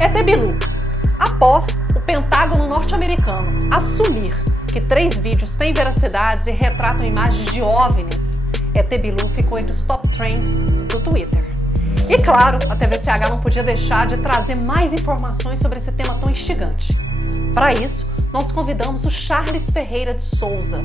ET Bilu. Após o Pentágono norte-americano assumir que 3 vídeos têm veracidades e retratam imagens de OVNIs, ET Bilu ficou entre os top trends do Twitter. E claro, a TVCH não podia deixar de trazer mais informações sobre esse tema tão instigante. Para isso, nós convidamos o Charles Ferreira de Souza,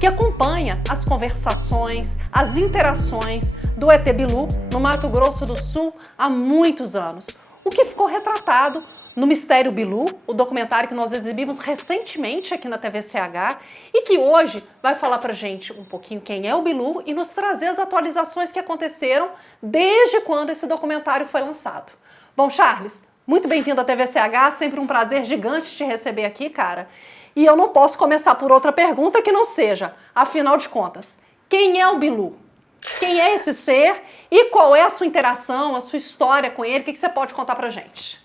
que acompanha as conversações, as interações do ET Bilu no Mato Grosso do Sul há muitos anos, o que ficou retratado no Mistério Bilu, o documentário que nós exibimos recentemente aqui na TVCH e que hoje vai falar pra gente um pouquinho quem é o Bilu e nos trazer as atualizações que aconteceram desde quando esse documentário foi lançado. Bom, Charles, muito bem-vindo à TVCH, sempre um prazer gigante te receber aqui, cara. E eu não posso começar por outra pergunta que não seja, afinal de contas, quem é o Bilu? Quem é esse ser e qual é a sua interação, a sua história com ele? O que você pode contar pra gente?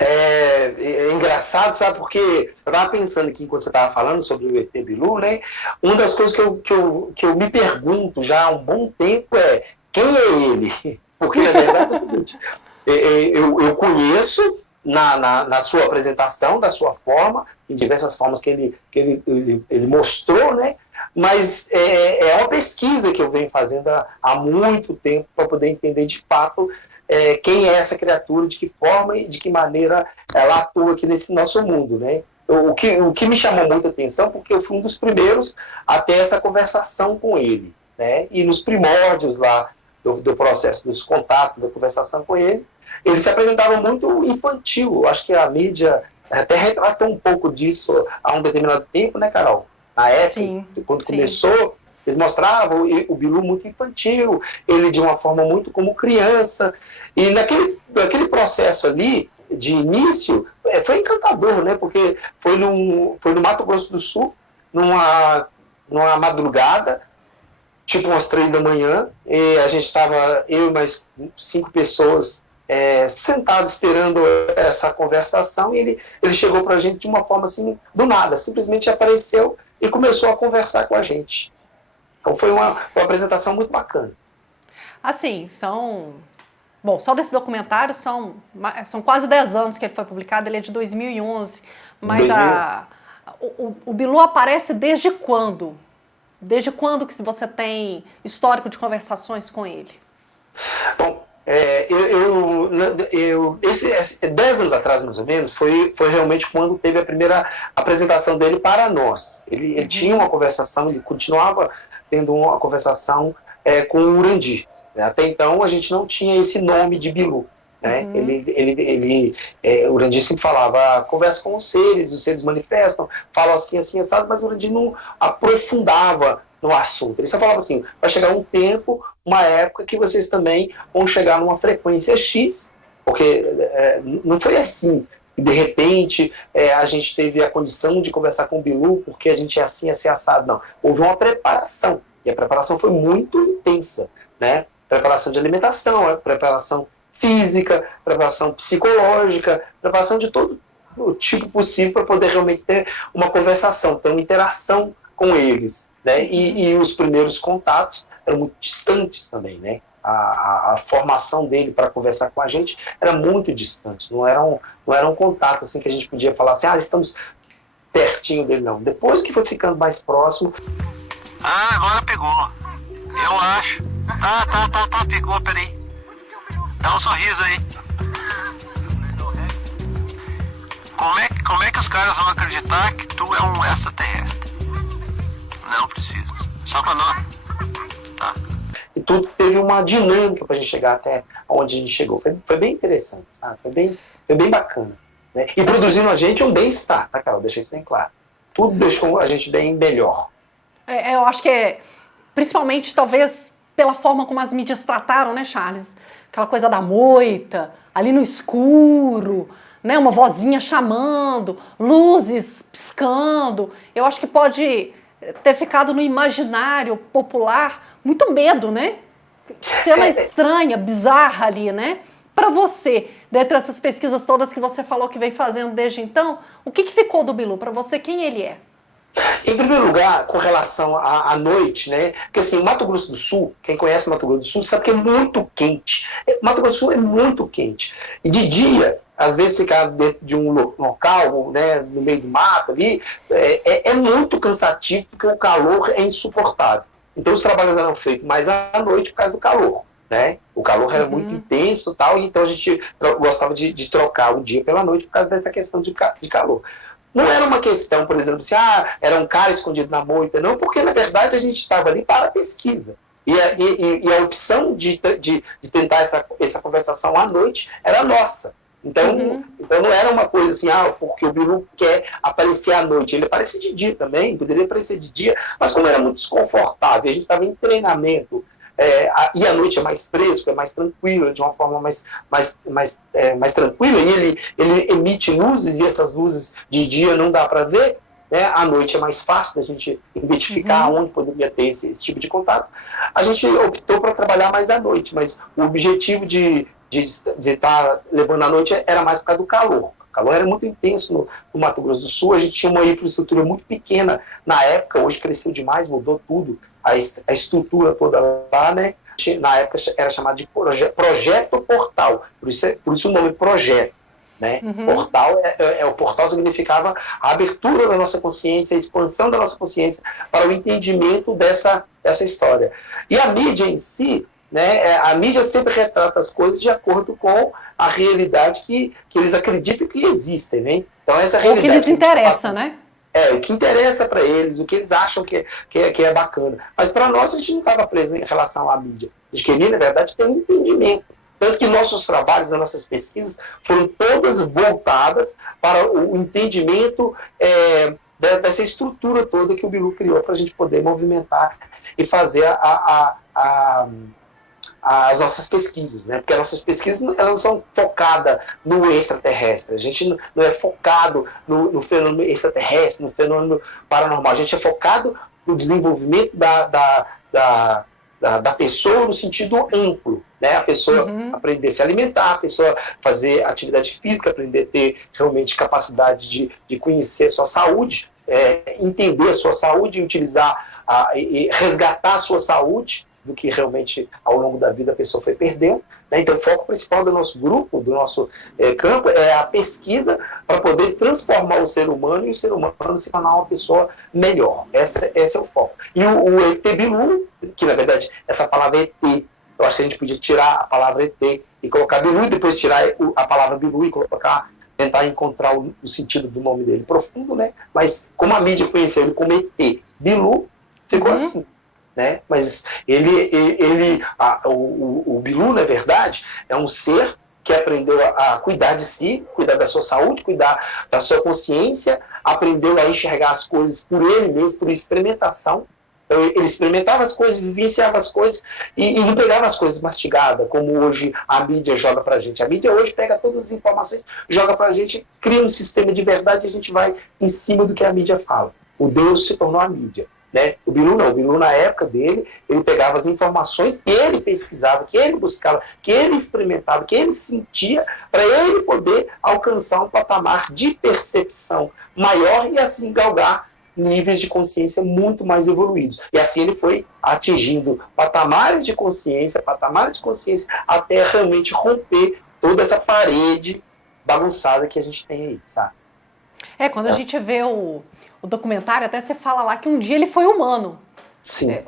É engraçado, sabe, porque eu estava pensando aqui enquanto você estava falando sobre o ET Bilu, né? Uma das coisas que eu me pergunto já há um bom tempo é quem é ele? Porque na verdade é o seguinte, eu conheço na sua apresentação, da sua forma, em diversas formas que ele mostrou, né? Mas é uma pesquisa que eu venho fazendo há muito tempo para poder entender de fato quem é essa criatura, de que forma e de que maneira ela atua aqui nesse nosso mundo, né? O que me chamou muita atenção, porque eu fui um dos primeiros a ter essa conversação com ele, né? E nos primórdios lá do processo dos contatos, da conversação com ele, ele se apresentava muito infantil. Eu acho que a mídia até retratou um pouco disso há um determinado tempo, né, Carol? Na época, sim, quando começou, eles mostravam o Bilu muito infantil, ele de uma forma muito como criança. E naquele processo ali, de início, foi encantador, né? Porque foi no Mato Grosso do Sul, numa madrugada, tipo umas 3 da manhã, e a gente estava, eu e mais 5 pessoas, sentados esperando essa conversação, e ele chegou para a gente de uma forma assim, do nada, simplesmente apareceu e começou a conversar com a gente. Então foi uma apresentação muito bacana. Assim, bom, só desse documentário são quase 10 anos que ele foi publicado, ele é de 2011, mas o Bilu aparece desde quando? Desde quando que você tem histórico de conversações com ele? Bom, 10 anos atrás, mais ou menos, foi realmente quando teve a primeira apresentação dele para nós. Ele tinha uma conversação, ele continuava tendo uma conversação com o Urandir. Até então, a gente não tinha esse nome de Bilu. Né? O Urandir sempre falava, conversa com os seres manifestam, falam assim, assim, assado, mas o Urandir não aprofundava no assunto. Ele só falava assim, vai chegar um tempo, uma época que vocês também vão chegar numa frequência X, porque não foi assim. E de repente a gente teve a condição de conversar com o Bilu porque a gente é assim, assim, assado. Não, houve uma preparação, e a preparação foi muito intensa, né? Preparação de alimentação, preparação física, preparação psicológica, preparação de todo o tipo possível para poder realmente ter uma conversação, ter uma interação com eles, né? E os primeiros contatos eram muito distantes também, né? A formação dele para conversar com a gente era muito distante, não era um contato assim que a gente podia falar assim, estamos pertinho dele, não. Depois que foi ficando mais próximo... agora pegou, eu acho. Tá, pegou, peraí. Dá um sorriso aí. Como é que os caras vão acreditar que tu é um extraterrestre? Não precisa. Só pra nós. Tá. E tudo teve uma dinâmica pra gente chegar até onde a gente chegou. Foi bem interessante, sabe? Foi bem bacana. Né? E produzindo a gente um bem-estar, tá, Carol? Deixa isso bem claro. Tudo deixou a gente bem melhor. Eu acho que principalmente, talvez, pela forma como as mídias trataram, né, Charles? Aquela coisa da moita, ali no escuro, né? Uma vozinha chamando, luzes piscando. Eu acho que pode ter ficado no imaginário popular muito medo, né? Cena estranha, bizarra ali, né? Para você, dentre essas pesquisas todas que você falou que vem fazendo desde então, o que ficou do Bilu? Para você, quem ele é? Em primeiro lugar, com relação à noite, né? Porque assim, o Mato Grosso do Sul, quem conhece Mato Grosso do Sul sabe que é muito quente. Mato Grosso do Sul é muito quente. E de dia, às vezes ficar dentro de um local, né, no meio do mato ali, é muito cansativo, porque o calor é insuportável. Então os trabalhos eram feitos mais à noite por causa do calor, né? O calor era muito intenso, tal, então a gente gostava de trocar o dia pela noite por causa dessa questão de calor. Não era uma questão, por exemplo, assim, era um cara escondido na moita, não, porque na verdade a gente estava ali para a pesquisa. E a opção de tentar essa conversação à noite era nossa. Então não era uma coisa assim, porque o Bilu quer aparecer à noite. Ele aparece de dia também, poderia aparecer de dia, mas como era muito desconfortável, a gente estava em treinamento, e a noite é mais fresco, é mais tranquila, de uma forma mais tranquila, e ele emite luzes, e essas luzes de dia não dá para ver, né? À noite é mais fácil da gente identificar onde poderia ter esse tipo de contato. A gente optou para trabalhar mais à noite, mas o objetivo de estar levando à noite era mais por causa do calor. O calor era muito intenso no Mato Grosso do Sul, a gente tinha uma infraestrutura muito pequena na época, hoje cresceu demais, mudou tudo, a estrutura toda lá, né? Na época era chamado de Projeto Portal, por isso o nome Projeto. Né? Portal, o portal significava a abertura da nossa consciência, a expansão da nossa consciência para o entendimento dessa história. E a mídia em si, né, a mídia sempre retrata as coisas de acordo com a realidade que eles acreditam que existem, né? Então essa realidade, o que lhes interessa, né? O que interessa para eles, o que eles acham que é bacana. Mas para nós a gente não estava preso em relação à mídia. A gente queria, na verdade, ter um entendimento. Tanto que nossos trabalhos, as nossas pesquisas foram todas voltadas para o entendimento dessa estrutura toda que o Bilu criou para a gente poder movimentar e fazer as nossas pesquisas, né? Porque as nossas pesquisas elas não são focadas no extraterrestre, a gente não é focado no fenômeno extraterrestre, no fenômeno paranormal, a gente é focado no desenvolvimento da pessoa no sentido amplo, né? A pessoa aprender a se alimentar, a pessoa fazer atividade física, aprender a ter realmente capacidade de conhecer a sua saúde, entender a sua saúde e utilizar e resgatar a sua saúde do que realmente ao longo da vida a pessoa foi perdendo, né? Então o foco principal do nosso grupo, do nosso campo, é a pesquisa para poder transformar o ser humano e o ser humano se tornar uma pessoa melhor. Esse é o foco. E o ET Bilu, que na verdade essa palavra ET, eu acho que a gente podia tirar a palavra ET e colocar Bilu e depois tirar a palavra Bilu e tentar encontrar o sentido do nome dele profundo, né? Mas como a mídia conheceu ele como ET Bilu, ficou assim. Né? Mas o Bilu, na verdade, é um ser que aprendeu a cuidar de si, cuidar da sua saúde, cuidar da sua consciência, aprendeu a enxergar as coisas por ele mesmo, por experimentação. Então, ele experimentava as coisas, vivenciava as coisas e não pegava as coisas mastigadas, como hoje a mídia joga pra gente. A mídia hoje pega todas as informações, joga pra gente, cria um sistema de verdade e a gente vai em cima do que a mídia fala. O Deus se tornou a mídia. Né? O Bilu não, o Bilu na época dele, ele pegava as informações que ele pesquisava, que ele buscava, que ele experimentava, que ele sentia, para ele poder alcançar um patamar de percepção maior e assim galgar níveis de consciência muito mais evoluídos. E assim ele foi atingindo patamares de consciência, até realmente romper toda essa parede bagunçada que a gente tem aí, sabe? Quando a gente vê o documentário, até você fala lá que um dia ele foi humano. Sim.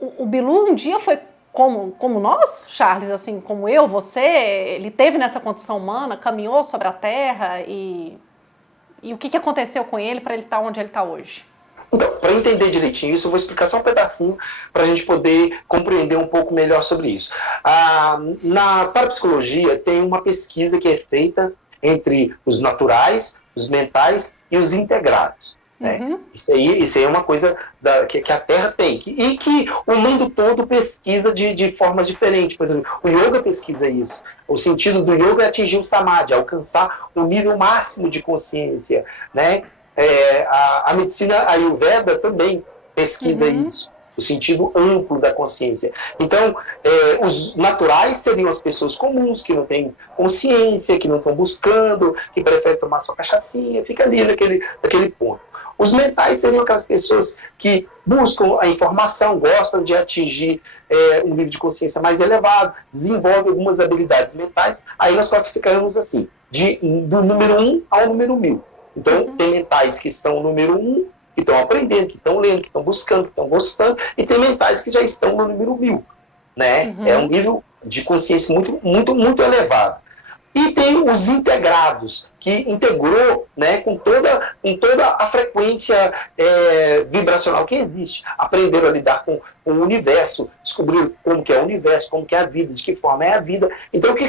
O Bilu um dia foi como nós, Charles, assim, como eu, você, ele teve nessa condição humana, caminhou sobre a Terra e o que aconteceu com ele para ele estar onde ele está hoje? Então, para entender direitinho isso, eu vou explicar só um pedacinho para a gente poder compreender um pouco melhor sobre isso. Na parapsicologia tem uma pesquisa que é feita entre os naturais, os mentais e os integrados. Né? Isso aí é uma coisa que a Terra tem. E que o mundo todo pesquisa de formas diferentes. Por exemplo, o yoga pesquisa isso. O sentido do yoga é atingir o samadhi, alcançar o nível máximo de consciência. Né? A medicina ayurveda também pesquisa isso. O sentido amplo da consciência. Então, os naturais seriam as pessoas comuns, que não têm consciência, que não estão buscando, que preferem tomar sua cachaçinha, fica ali naquele ponto. Os mentais seriam aquelas pessoas que buscam a informação, gostam de atingir um nível de consciência mais elevado, desenvolvem algumas habilidades mentais, aí nós classificamos assim. do número 1 ao número 1000. Então, tem mentais que estão no número 1, que estão aprendendo, que estão lendo, que estão buscando, que estão gostando, e tem mentais que já estão no número 1000. Né? É um nível de consciência muito, muito, muito elevado. E tem os integrados, que integrou, né, com toda a frequência vibracional que existe. Aprenderam a lidar com o universo, descobriram como que é o universo, como que é a vida, de que forma é a vida. Então, o que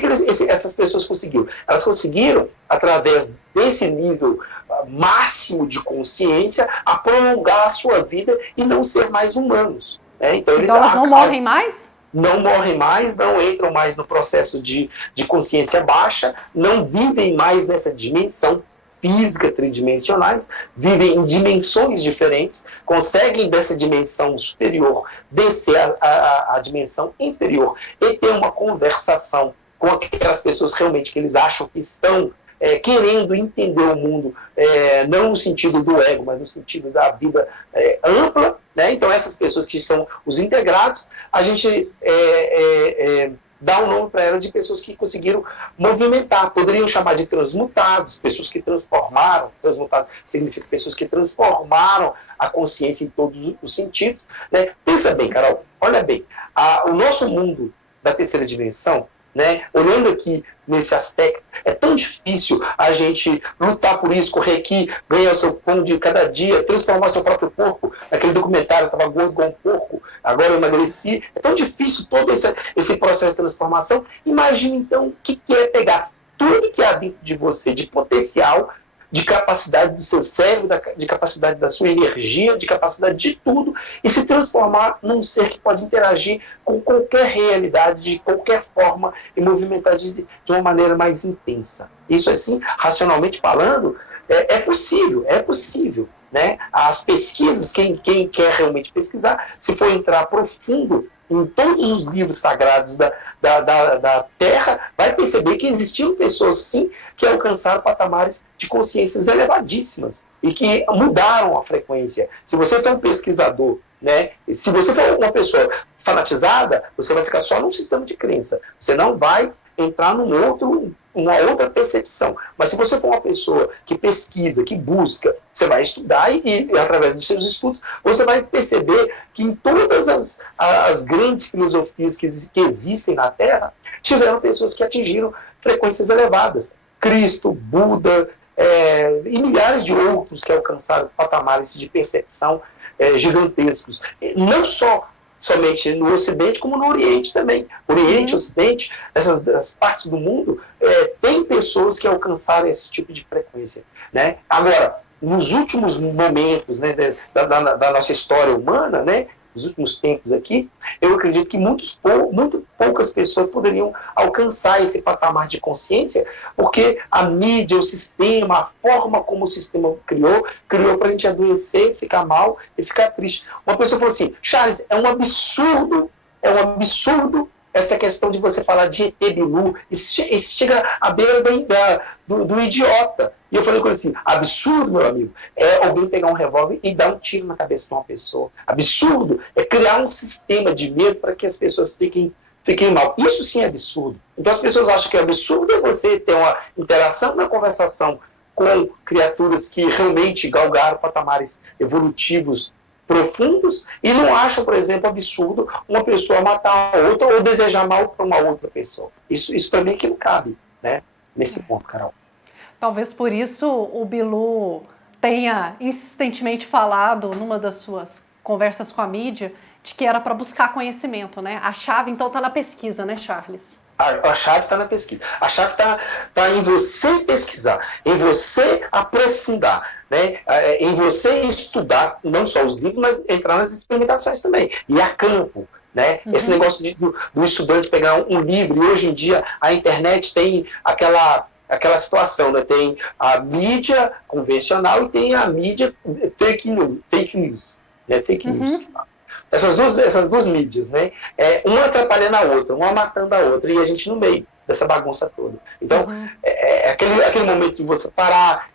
essas pessoas conseguiram? Elas conseguiram, através desse nível máximo de consciência, a prolongar a sua vida e não ser mais humanos. Né? Então elas não morrem mais? Não morrem mais, não entram mais no processo de consciência baixa, não vivem mais nessa dimensão física tridimensionais, vivem em dimensões diferentes, conseguem dessa dimensão superior descer a dimensão inferior e ter uma conversação com aquelas pessoas realmente que eles acham que estão querendo entender o mundo, não no sentido do ego, mas no sentido da vida ampla. Né? Então, essas pessoas que são os integrados, a gente dá um nome para elas de pessoas que conseguiram movimentar. Poderiam chamar de transmutados, pessoas que transformaram. Transmutados significa pessoas que transformaram a consciência em todos os sentidos. Né? Pensa bem, Carol, olha bem. O nosso mundo da terceira dimensão, né? Olhando aqui nesse aspecto, é tão difícil a gente lutar por isso, correr aqui, ganhar o seu pão de cada dia, transformar seu próprio corpo. Naquele documentário, eu estava gordo igual um porco, agora eu emagreci. É tão difícil todo esse processo de transformação. Imagine, então, o que é pegar tudo que há dentro de você de potencial, de capacidade do seu cérebro, de capacidade da sua energia, de capacidade de tudo, e se transformar num ser que pode interagir com qualquer realidade, de qualquer forma, e movimentar de uma maneira mais intensa. Isso, assim, racionalmente falando, é possível. Né? As pesquisas, quem quer realmente pesquisar, se for entrar profundo em todos os livros sagrados da Terra, vai perceber que existiram pessoas, sim, que alcançaram patamares de consciências elevadíssimas e que mudaram a frequência. Se você for um pesquisador, né, se você for uma pessoa fanatizada, você vai ficar só num sistema de crença. Você não vai entrar uma outra percepção. Mas se você for uma pessoa que pesquisa, que busca, você vai estudar e através dos seus estudos, você vai perceber que em todas as grandes filosofias que existem na Terra, tiveram pessoas que atingiram frequências elevadas. Cristo, Buda, e milhares de outros que alcançaram patamares de percepção gigantescos. Não somente no Ocidente, como no Oriente também. Oriente, Ocidente, essas partes do mundo, tem pessoas que alcançaram esse tipo de frequência. Né? Agora, nos últimos momentos, né, da nossa história humana, né, nos últimos tempos aqui, eu acredito que muito poucas pessoas poderiam alcançar esse patamar de consciência, porque a mídia, o sistema, a forma como o sistema criou para a gente adoecer, ficar mal e ficar triste. Uma pessoa falou assim: Charles, é um absurdo essa questão de você falar de ET Bilu, isso chega à beira do idiota. E eu falei com ele assim: absurdo, meu amigo, é alguém pegar um revólver e dar um tiro na cabeça de uma pessoa. Absurdo é criar um sistema de medo para que as pessoas fiquem mal. Isso sim é absurdo. Então as pessoas acham que é absurdo você ter uma interação, uma conversação com criaturas que realmente galgaram patamares evolutivos profundos e não acham, por exemplo, absurdo uma pessoa matar a outra ou desejar mal para uma outra pessoa. Isso para mim é que não cabe, né? Nesse ponto, Carol. Talvez por isso o Bilu tenha insistentemente falado numa das suas conversas com a mídia de que era para buscar conhecimento, né? A chave, então, está na pesquisa, né, Charles? A chave está na pesquisa. A chave está em você pesquisar, em você aprofundar, né? Em você estudar não só os livros, mas entrar nas experimentações também. E a campo. Né? Esse negócio do estudante pegar um livro, e hoje em dia a internet tem aquela situação, né? Tem a mídia convencional e tem a mídia fake news. Né? Fake news. Essas duas mídias, né? Uma atrapalhando a outra, uma matando a outra, e a gente no meio dessa bagunça toda. Então, aquele momento de você parar,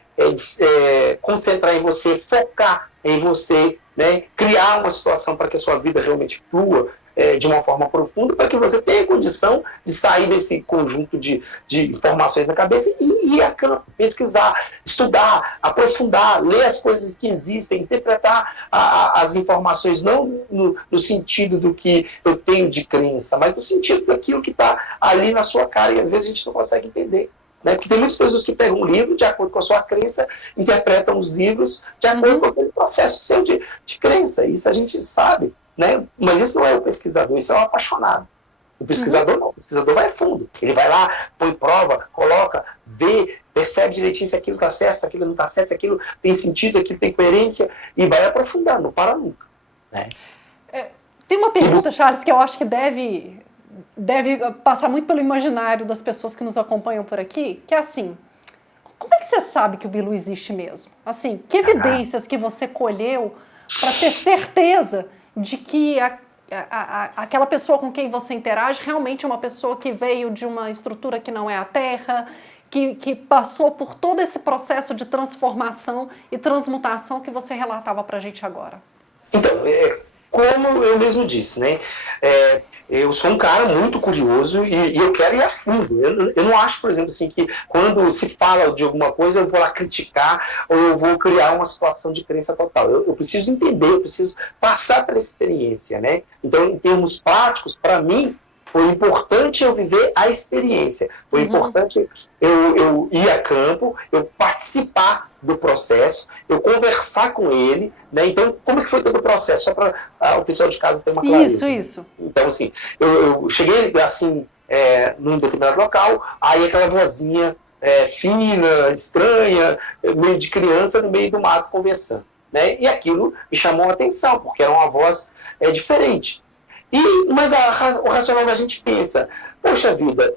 concentrar em você, focar em você, né? Criar uma situação para que a sua vida realmente flua, de uma forma profunda para que você tenha condição de sair desse conjunto de informações na cabeça e ir a campo, pesquisar, estudar, aprofundar, ler as coisas que existem, interpretar as informações não no sentido do que eu tenho de crença, mas no sentido daquilo que está ali na sua cara e às vezes a gente não consegue entender. Né? Porque tem muitas pessoas que pegam um livro de acordo com a sua crença, interpretam os livros de acordo com aquele processo seu de crença. Isso a gente sabe, né? Mas isso não é o pesquisador, isso é o apaixonado. O pesquisador não, o pesquisador vai a fundo. Ele vai lá, põe prova, coloca, vê, percebe direitinho se aquilo está certo, se aquilo não está certo, se aquilo tem sentido, se aquilo tem coerência, e vai aprofundando, não para nunca. Né? Tem uma pergunta, Charles, que eu acho que deve passar muito pelo imaginário das pessoas que nos acompanham por aqui, que é assim, como é que você sabe que o Bilu existe mesmo? Assim, que evidências que você colheu para ter certeza de que aquela pessoa com quem você interage realmente é uma pessoa que veio de uma estrutura que não é a Terra, que passou por todo esse processo de transformação e transmutação que você relatava para a gente agora? Então, como eu mesmo disse, né? Eu sou um cara muito curioso e eu quero ir a fundo. Eu não acho, por exemplo, assim, que quando se fala de alguma coisa eu vou lá criticar ou eu vou criar uma situação de crença total. Eu preciso entender, eu preciso passar pela experiência, né? Então, em termos práticos, para mim, foi importante eu viver a experiência. Foi importante eu ir a campo, eu participar do processo, eu conversar com ele, né? Então, como é que foi todo o processo? Só para o pessoal de casa ter uma clareza. Isso. Então, assim, eu cheguei, assim, num determinado local, aí aquela vozinha fina, estranha, meio de criança, no meio do mato, conversando. Né? E aquilo me chamou a atenção, porque era uma voz diferente. Mas o racional da gente pensa, poxa vida,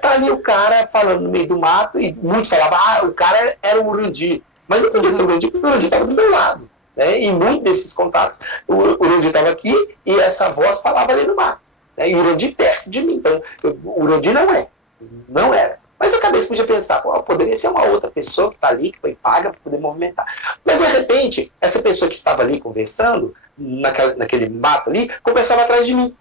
tá ali o cara falando no meio do mato, e muitos falavam, o cara era o Urandi. Mas não podia ser o Urandi, porque o Urandi estava do meu lado. Né? E muitos desses contatos, o Urandi estava aqui, e essa voz falava ali no mato. Né? E o Urandi perto de mim. Então, o Urandi não era. Mas a cabeça podia pensar, poderia ser uma outra pessoa que está ali, que foi paga para poder movimentar. Mas, de repente, essa pessoa que estava ali conversando, naquele mato ali, conversava atrás de mim.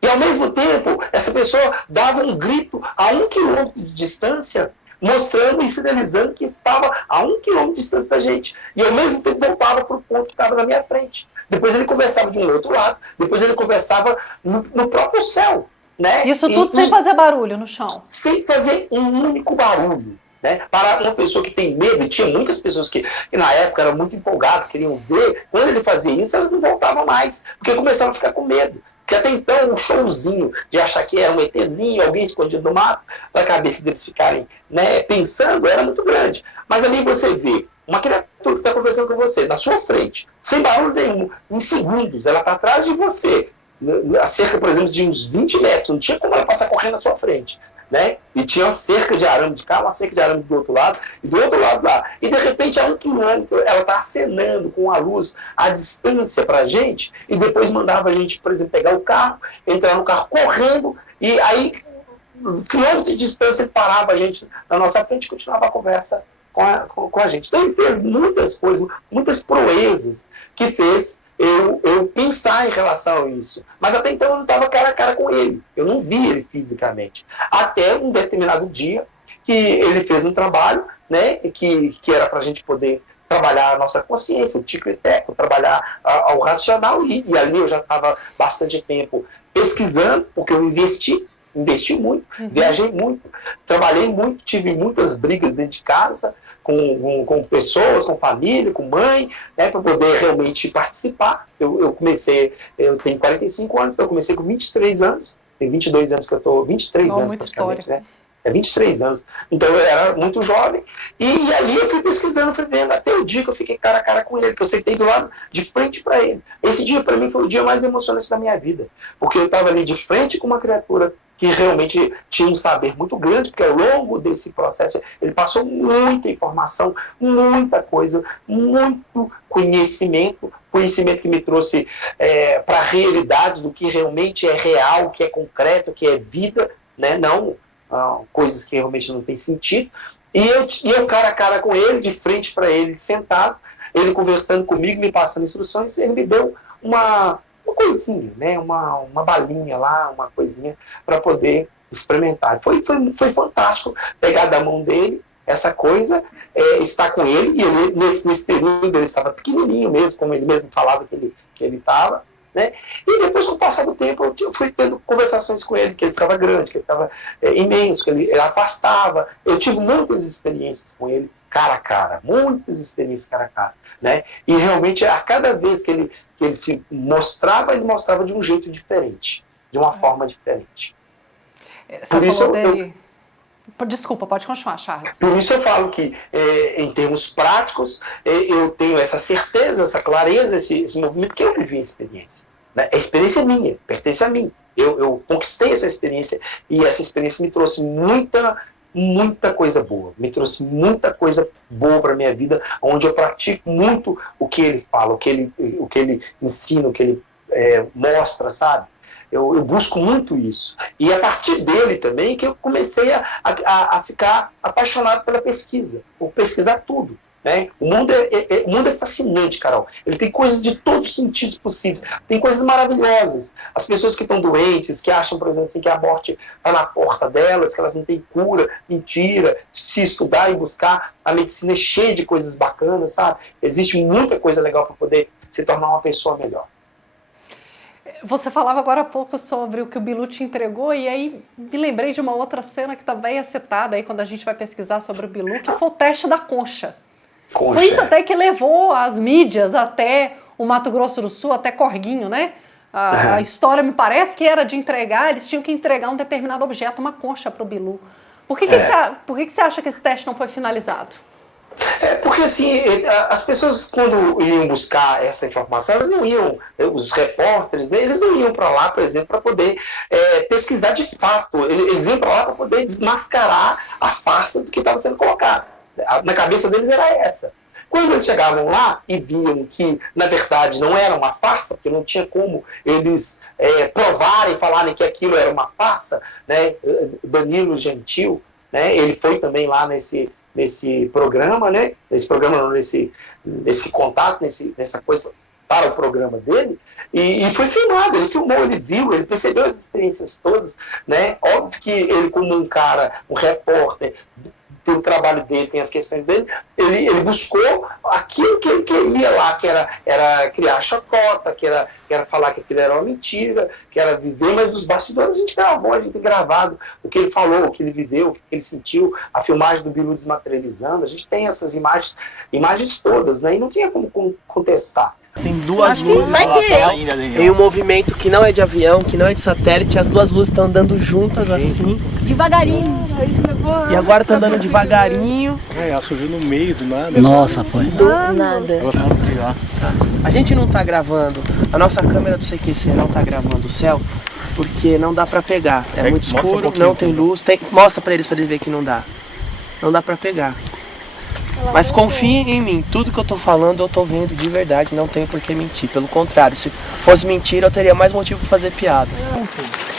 E, ao mesmo tempo, essa pessoa dava um grito a 1 quilômetro de distância, mostrando e sinalizando que estava a 1 quilômetro de distância da gente. E, ao mesmo tempo, voltava para o ponto que estava na minha frente. Depois ele conversava de um outro lado, depois ele conversava no próprio céu. Né? Isso tudo sem fazer barulho no chão. Sem fazer um único barulho. Né? Para uma pessoa que tem medo, e tinha muitas pessoas que na época eram muito empolgadas, queriam ver, quando ele fazia isso, elas não voltavam mais, porque começavam a ficar com medo. Porque até então, um showzinho de achar que era um ETzinho, alguém escondido no mato, para a cabeça deles ficarem, né, pensando, era muito grande. Mas ali você vê uma criatura que está conversando com você, na sua frente, sem barulho nenhum, em segundos, ela está atrás de você, a cerca, por exemplo, de uns 20 metros, não tinha como ela passar correndo na sua frente. Né? E tinha uma cerca de arame de cá, uma cerca de arame do outro lado, e do outro lado lá. E de repente, a 1 quilômetro, ela está acenando com a luz a distância para a gente, e depois mandava a gente, por exemplo, pegar o carro, entrar no carro correndo, e aí, quilômetros de distância, ele parava a gente na nossa frente e continuava a conversa com a gente. Então, ele fez muitas coisas, muitas proezas que fez eu pensar em relação a isso. Mas até então eu não estava cara a cara com ele. Eu não vi ele fisicamente. Até um determinado dia que ele fez um trabalho, né, que era para a gente poder trabalhar a nossa consciência, o tico e teco, trabalhar ao racional. E ali eu já estava bastante tempo pesquisando, porque eu investi muito, viajei muito, trabalhei muito, tive muitas brigas dentro de casa, com pessoas, com família, com mãe, né, para poder realmente participar. Eu tenho 45 anos, então eu comecei com 23 anos, tem 22 anos que eu estou, 23 anos muita praticamente, história. né? 23 anos. Então eu era muito jovem. E ali eu fui pesquisando, fui vendo, até o dia que eu fiquei cara a cara com ele, que eu sentei do lado, de frente para ele. Esse dia, para mim, foi o dia mais emocionante da minha vida. Porque eu estava ali de frente com uma criatura que realmente tinha um saber muito grande, porque ao longo desse processo ele passou muita informação, muita coisa, muito conhecimento que me trouxe para a realidade do que realmente é real, que é concreto, que é vida, né? Não coisas que realmente não tem sentido. E eu cara a cara com ele, de frente para ele, sentado, ele conversando comigo, me passando instruções, ele me deu uma uma coisinha, né? Uma balinha lá, uma coisinha para poder experimentar. Foi fantástico pegar da mão dele essa coisa, estar com ele, e ele, nesse período ele estava pequenininho mesmo, como ele mesmo falava que ele estava, né? E depois, com o passar do tempo, eu fui tendo conversações com ele, que ele ficava grande, que ele ficava imenso, que ele afastava. Eu tive muitas experiências com ele, cara a cara, muitas experiências cara a cara, né? E realmente, a cada vez que ele se mostrava, ele mostrava de um jeito diferente, de uma forma diferente. Você por isso dele... Desculpa, pode continuar, Charles. Por isso eu falo que, em termos práticos, eu tenho essa certeza, essa clareza, esse movimento que eu vivi a experiência. Né? A experiência é minha, pertence a mim. Eu conquistei essa experiência e essa experiência me trouxe muita coisa boa. Me trouxe muita coisa boa para a minha vida, onde eu pratico muito o que ele fala, o que ele ensina, o que ele mostra, sabe? Eu busco muito isso. E a partir dele também que eu comecei a ficar apaixonado pela pesquisa, por pesquisar tudo. Né? O mundo é fascinante, Carol. Ele tem coisas de todos os sentidos possíveis. Tem coisas maravilhosas. As pessoas que estão doentes, que acham, por exemplo, assim, que a morte está na porta delas, que elas não têm cura, mentira. Se estudar e buscar, a medicina é cheia de coisas bacanas, sabe? Existe muita coisa legal para poder se tornar uma pessoa melhor. Você falava agora há pouco sobre o que o Bilu te entregou, e aí me lembrei de uma outra cena que também é citada aí quando a gente vai pesquisar sobre o Bilu, que foi o teste da concha. Foi isso até que levou as mídias até o Mato Grosso do Sul, até Corguinho, né? A história me parece que era de entregar, eles tinham que entregar um determinado objeto, uma concha para o Bilu. Por que você acha que esse teste não foi finalizado? Porque assim, as pessoas quando iam buscar essa informação, elas não iam, os repórteres, né, eles não iam para lá, por exemplo, para poder pesquisar de fato, eles iam para lá para poder desmascarar a farsa do que estava sendo colocado. Na cabeça deles era essa. Quando eles chegavam lá e viam que, na verdade, não era uma farsa, porque não tinha como eles provarem, falarem que aquilo era uma farsa, né, Danilo Gentil, né, ele foi também lá nesse programa, né? Nesse programa, não, nesse contato, nessa coisa para o programa dele, e foi filmado, ele filmou, ele viu, ele percebeu as experiências todas, né? Óbvio que ele, como um cara, um repórter, tem o trabalho dele, tem as questões dele, ele buscou aquilo que ele queria lá, que era criar chacota, que era falar que aquilo era uma mentira, que era viver, mas nos bastidores a gente gravou, a gente tem gravado o que ele falou, o que ele viveu, o que ele sentiu, a filmagem do Bilu desmaterializando, a gente tem essas imagens todas, né? E não tinha como contestar. Tem duas luzes no céu, em um movimento que não é de avião, que não é de satélite, as duas luzes estão andando juntas assim. Devagarinho. E agora tá andando devagarinho. Ela surgiu no meio do nada. Nossa, foi. Do nada. A gente não tá gravando, a nossa câmera do CQC não tá gravando o céu, porque não dá pra pegar. É muito escuro, não tem luz. Mostra pra eles verem que não dá. Não dá pra pegar. Mas confiem em mim, tudo que eu tô falando eu tô vendo de verdade, não tenho por que mentir. Pelo contrário, se fosse mentira eu teria mais motivo pra fazer piada.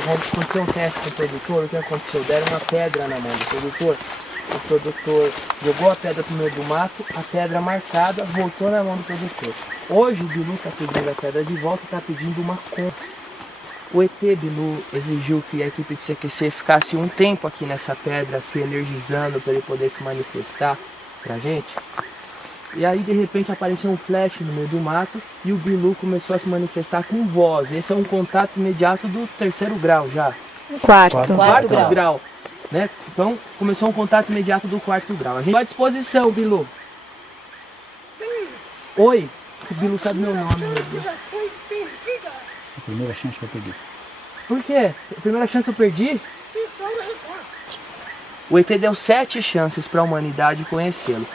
Aconteceu um teste com o produtor, o que aconteceu? Deram uma pedra na mão do produtor. O produtor jogou a pedra pro meio do mato, a pedra marcada voltou na mão do produtor. Hoje o Bilu tá pedindo a pedra de volta e tá pedindo uma conta. O ET Bilu exigiu que a equipe de CQC ficasse um tempo aqui nessa pedra, se energizando para ele poder se manifestar pra gente. E aí de repente apareceu um flash no meio do mato e o Bilu começou a se manifestar com voz. Esse é um contato imediato do 3º grau já. Quarto grau. Né? Então começou um contato imediato do 4º grau. A gente vai à disposição, Bilu. Oi, o Bilu sabe meu nome, meu Deus. A primeira chance que eu perdi. Por quê? A primeira chance eu perdi? O ET deu 7 chances para a humanidade conhecê-lo.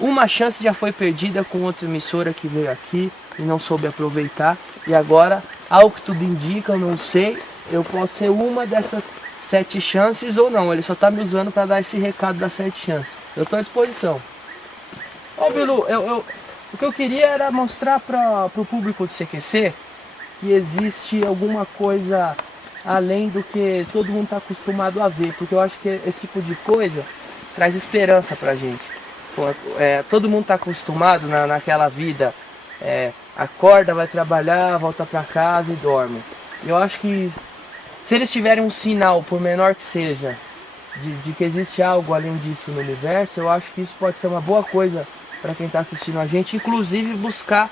Uma chance já foi perdida com outra emissora que veio aqui e não soube aproveitar. E agora, ao que tudo indica, eu não sei, eu posso ser uma dessas 7 chances ou não. Ele só está me usando para dar esse recado das 7 chances. Eu estou à disposição. Ô Bilu, o que eu queria era mostrar para o público do CQC que existe alguma coisa além do que todo mundo está acostumado a ver, porque eu acho que esse tipo de coisa traz esperança pra gente. Todo mundo está acostumado naquela vida acorda, vai trabalhar, volta pra casa e dorme. Eu acho que se eles tiverem um sinal, por menor que seja, de que existe algo além disso no universo, eu acho que isso pode ser uma boa coisa para quem está assistindo a gente, inclusive buscar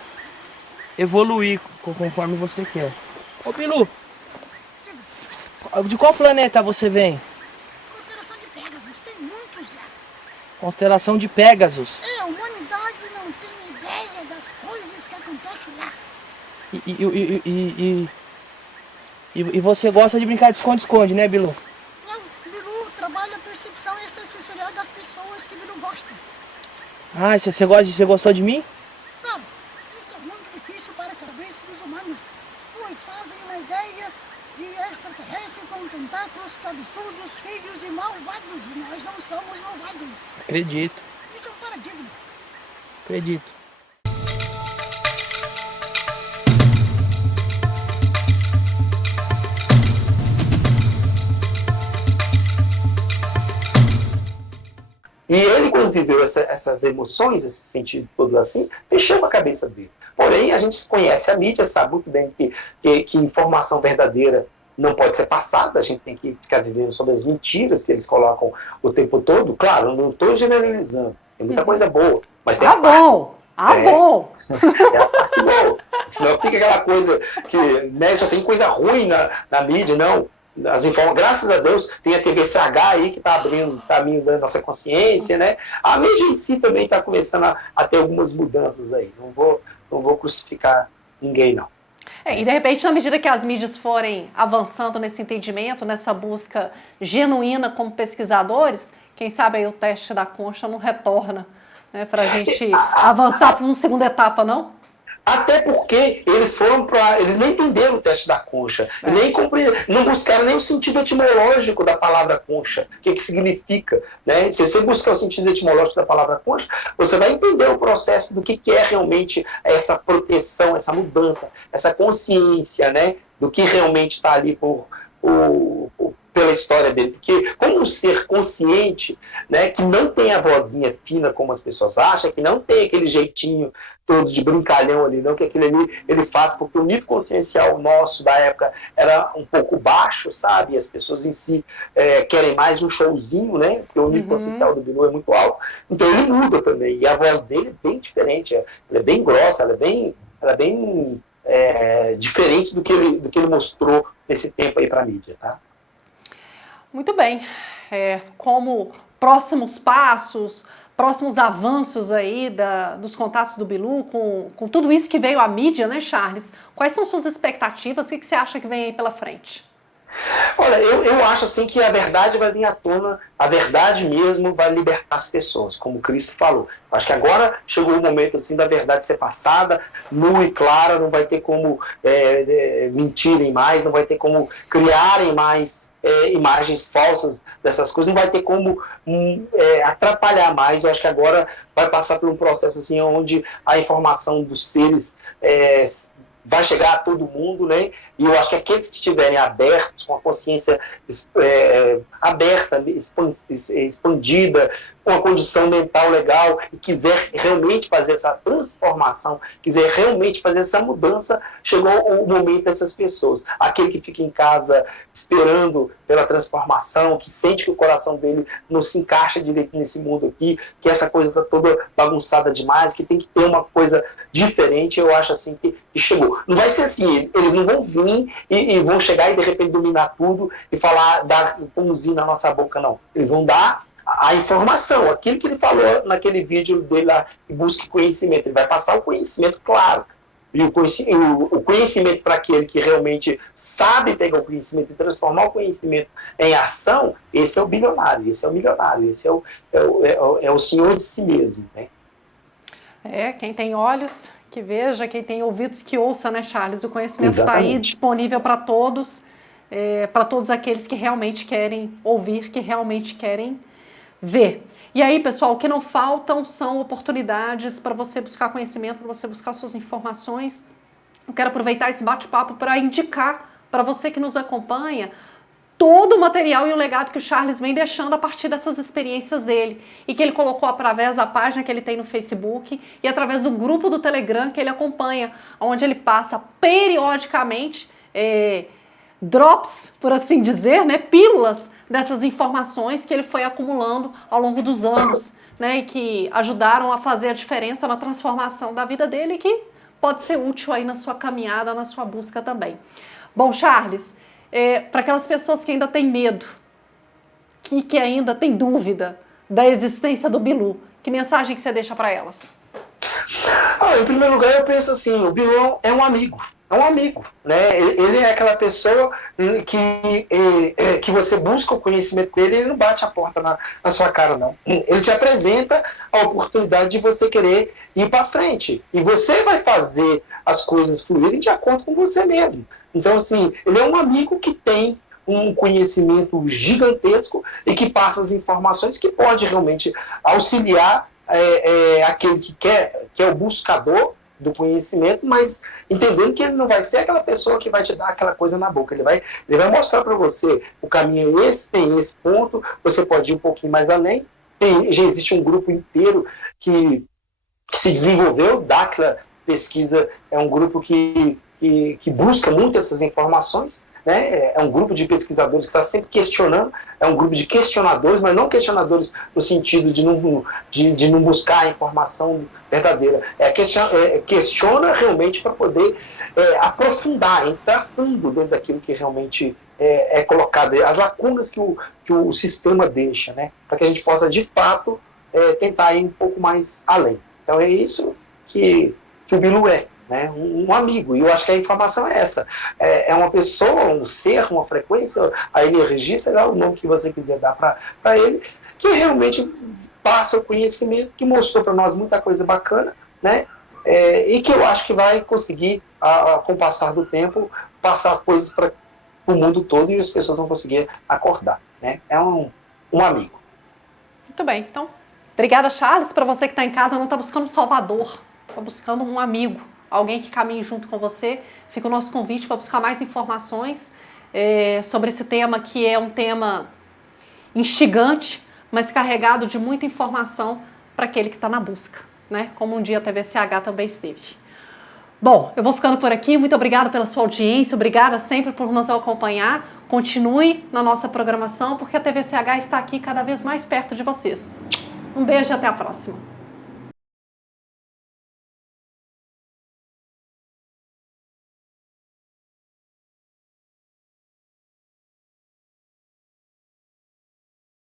evoluir conforme você quer. Ô Bilu, de qual planeta você vem? Constelação de Pégasus, tem muitos lá. Constelação de Pégasus. A humanidade não tem ideia das coisas que acontecem lá. E você gosta de brincar de esconde-esconde, né, Bilu? Não, Bilu trabalha a percepção extrasensorial das pessoas que Bilu gosta. Ah, você gostou de mim? Claro, isso é muito difícil para a cabeça dos humanos, pois fazem uma ideia de extraterrestre com tentáculos, cabeçudos, filhos e malvados, e nós não somos malvados. Acredito. Isso é um paradigma. Acredito. E ele, quando viveu essas emoções, esse sentido todo assim, fechou a cabeça dele. Porém, a gente conhece a mídia, sabe muito bem que informação verdadeira não pode ser passada, a gente tem que ficar vivendo sobre as mentiras que eles colocam o tempo todo. Claro, eu não estou generalizando, tem muita coisa boa, mas tem a parte... bom! Bom! É a parte boa. Senão fica aquela coisa que, né, só tem coisa ruim na mídia, não. Graças a Deus tem a TVCH aí que está abrindo caminhos da nossa consciência, né? A mídia em si também está começando a ter algumas mudanças aí. Não vou crucificar ninguém, não. E de repente, na medida que as mídias forem avançando nesse entendimento, nessa busca genuína como pesquisadores, quem sabe aí o teste da concha não retorna, né, para a gente avançar para uma segunda etapa, não? Até porque eles nem entenderam o teste da concha, nem compreenderam, não buscaram nem o sentido etimológico da palavra concha, o que significa, né? Se você buscar o sentido etimológico da palavra concha, você vai entender o processo do que é realmente essa proteção, essa mudança, essa consciência, né? Do que realmente está ali pela história dele. Porque como um ser consciente, né, que não tem a vozinha fina como as pessoas acham, que não tem aquele jeitinho todo de brincalhão ali, não, que aquele ali ele faz porque o nível consciencial nosso da época era um pouco baixo, sabe? E as pessoas em si querem mais um showzinho, né? Porque o nível consciencial do Bilu é muito alto. Então ele muda também. E a voz dele é bem diferente. Ela é bem grossa, ela é bem diferente do que ele mostrou nesse tempo aí para a mídia, tá? Muito bem. Como próximos passos, próximos avanços aí dos contatos do Bilu, com tudo isso que veio à mídia, né, Charles? Quais são suas expectativas? O que você acha que vem aí pela frente? Olha, eu acho assim que a verdade vai vir à tona, a verdade mesmo vai libertar as pessoas, como o Cristo falou. Acho que agora chegou o momento assim da verdade ser passada, nua e clara, não vai ter como mentirem mais, não vai ter como criarem mais imagens falsas dessas coisas, não vai ter como atrapalhar mais. Eu acho que agora vai passar por um processo assim onde a informação dos seres vai chegar a todo mundo, né? E eu acho que aqueles que estiverem abertos, com a consciência aberta, expandida, com a condição mental legal, e quiser realmente fazer essa transformação, quiser realmente fazer essa mudança, chegou o momento dessas pessoas. Aquele que fica em casa esperando pela transformação, que sente que o coração dele não se encaixa direito nesse mundo aqui, que essa coisa está toda bagunçada demais, que tem que ter uma coisa diferente, eu acho assim que chegou. Não vai ser assim, eles não vão vir e vão chegar e de repente dominar tudo e dar um pãozinho na nossa boca, não. Eles vão dar a informação, aquilo que ele falou naquele vídeo dele lá, que busque conhecimento. Ele vai passar o conhecimento, claro. E o conhecimento para aquele que realmente sabe pegar o conhecimento e transformar o conhecimento em ação, esse é o bilionário, esse é o milionário, esse é o senhor de si mesmo, né? Quem tem olhos que veja, quem tem ouvidos que ouça, né, Charles? O conhecimento está aí disponível para todos aqueles que realmente querem ouvir, que realmente querem ver. E aí, pessoal, o que não faltam são oportunidades para você buscar conhecimento, para você buscar suas informações. Eu quero aproveitar esse bate-papo para indicar para você que nos acompanha todo o material e o legado que o Charles vem deixando a partir dessas experiências dele e que ele colocou através da página que ele tem no Facebook e através do grupo do Telegram que ele acompanha, onde ele passa periodicamente drops, por assim dizer, né, pílulas dessas informações que ele foi acumulando ao longo dos anos, né, e que ajudaram a fazer a diferença na transformação da vida dele e que pode ser útil aí na sua caminhada, na sua busca também. Bom, Charles, para aquelas pessoas que ainda têm medo, que ainda têm dúvida da existência do Bilu, que mensagem que você deixa para elas? Em primeiro lugar, eu penso assim, o Bilu é um amigo, né? Ele é aquela pessoa que você busca o conhecimento dele, ele não bate a porta na sua cara, não. Ele te apresenta a oportunidade de você querer ir para frente, e você vai fazer as coisas fluírem de acordo com você mesmo. Então, assim, ele é um amigo que tem um conhecimento gigantesco e que passa as informações que pode realmente auxiliar aquele que é o buscador do conhecimento, mas entendendo que ele não vai ser aquela pessoa que vai te dar aquela coisa na boca. Ele vai mostrar para você o caminho é esse, tem esse ponto, você pode ir um pouquinho mais além. Já existe um grupo inteiro que se desenvolveu, Dakhla Pesquisa é um grupo que busca muito essas informações, né? É um grupo de pesquisadores que está sempre questionando, é um grupo de questionadores, mas não questionadores no sentido de não buscar a informação verdadeira. Questiona realmente para poder aprofundar, entrar fundo dentro daquilo que realmente é colocado, as lacunas que o sistema deixa, né? Para que a gente possa, de fato, tentar ir um pouco mais além. Então é isso que o Bilu é. Né, um amigo, e eu acho que a informação é essa, é uma pessoa, um ser, uma frequência, a energia, sei lá o nome que você quiser dar para ele, que realmente passa o conhecimento, que mostrou para nós muita coisa bacana, né, e que eu acho que vai conseguir, com o passar do tempo, passar coisas para o mundo todo e as pessoas vão conseguir acordar, né, é um amigo. Muito bem, então, obrigada, Charles. Para você que está em casa, não está buscando um salvador, está buscando um amigo, alguém que caminhe junto com você. Fica o nosso convite para buscar mais informações sobre esse tema, que é um tema instigante, mas carregado de muita informação para aquele que está na busca, né? Como um dia a TVCH também esteve. Bom, eu vou ficando por aqui. Muito obrigada pela sua audiência, obrigada sempre por nos acompanhar. Continue na nossa programação, porque a TVCH está aqui cada vez mais perto de vocês. Um beijo e até a próxima.